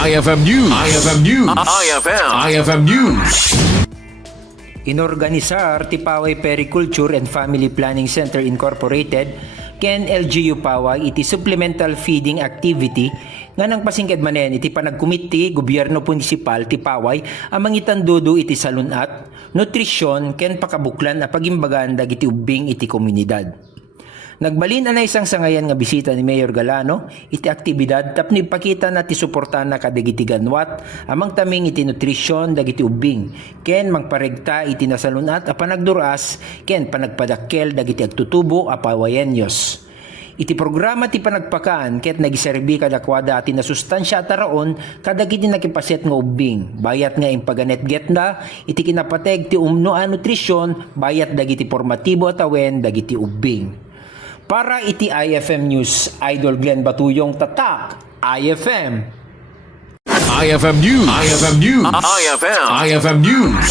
IFM News. IFM News. IFM News. Inorganisar ti Paoay Periculture and Family Planning Center Incorporated ken LGU Paoay iti supplemental feeding activity nga nang pasingked manen iti panagkomite gobyerno munisipal ti Paoay amang itandudo iti salunat, nutrisyon ken pakabuklan a pagimbagan dagiti ubing iti komunidad. Nagbalin na isang sangayan nga bisita ni Mayor Galano iti aktibidad tapno ipakita na ti suportan na kadagiti ganwat amang taming iti nutrisyon dagiti ubing ken mangparegta iti nasalunat a panagduras ken panagpadakkel dagiti agtutubo a pawayenyos. Iti programa ti panagpakaan ket nagiserbi kadakwada ati nasustansya taraon kadagiti nakipaset nga ubing bayat nga impaganet-get na iti kinapateg ti umno a nutrisyon bayat dagiti formatibo a tawen dagiti ubing. Para iti IFM News, Idol Glenn Batuyong tatak, IFM. IFM News. IFM News. IFM News.